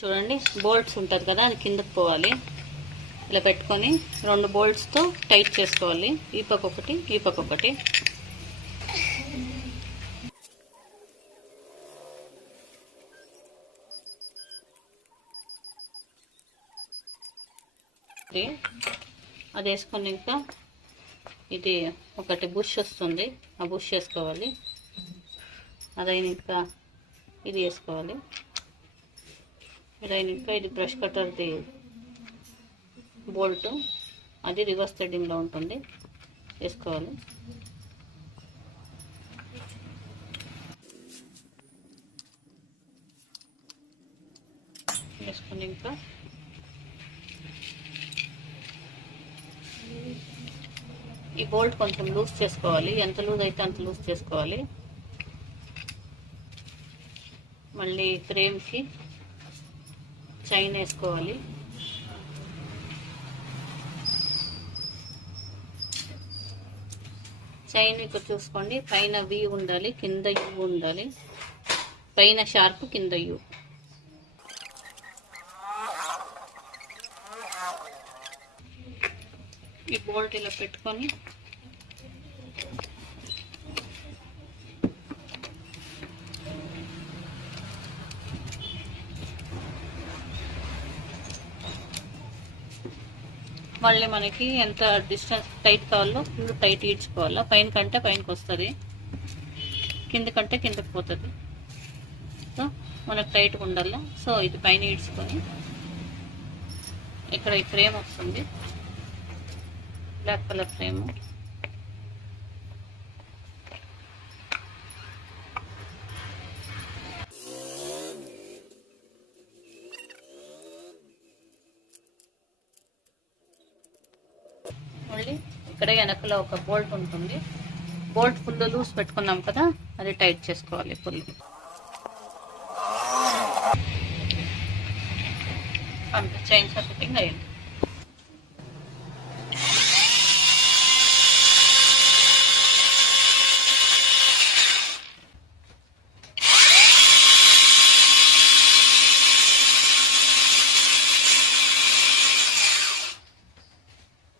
చూడండి బోల్ట్స్ ఉంటుంది కదా, అది కిందకి పోవాలి. ఇలా పెట్టుకొని 2 బోల్ట్స్తో టైట్ చేసుకోవాలి. ఈ పక్క ఒకటి, ఈ పక్క ఒకటి. అది వేసుకొని ఇంకా ఇది ఒకటి బుష్ వస్తుంది, ఆ బుష్ వేసుకోవాలి. అదైన ఇంకా ఇది వేసుకోవాలి. ఇదైన ఇంకా ఇది బ్రష్ కట్టర్ది బోల్ట్, అది రివర్స్ థ్రెడ్డింగ్లో ఉంటుంది, వేసుకోవాలి. వేసుకొని ఇంకా ఈ బోల్ట్ కొంచెం లూజ్ చేసుకోవాలి. ఎంత లూజ్ అయితే అంత లూజ్ చేసుకోవాలి. మళ్ళీ ఫ్రేమ్కి చైన్ వేసుకోవాలి. చైన్ ఇక్కడ చూసుకోండి, పైన వి ఉండాలి, కింద యూ ఉండాలి. పైన షార్ప్, కింద యూ. ఈ బోల్ట్ ఇలా పెట్టుకొని మళ్ళీ మనకి ఎంత డిస్టెన్స్ టైట్ కావాలో ఫుల్ టైట్ ఈడ్చుకోవాలా. పైన కంటే పైనకి వస్తుంది, కింద కంటే కిందకి పోతుంది. సో మనకు టైట్గా ఉండాలి. సో ఇది పైన ఈడ్చుకొని ఇక్కడ ఈ ఫ్రేమ్ వస్తుంది, బ్లాక్ కలర్ ఫ్రేమ్. మళ్ళీ ఇక్కడ వెనకలో ఒక బోల్ట్ ఉంటుంది. బోల్ట్ ఫుల్ లూజ్ పెట్టుకున్నాం కదా, అది టైట్ చేసుకోవాలి ఫుల్. అంత చైన్ సా ఫిట్టింగ్ అయ్యింది.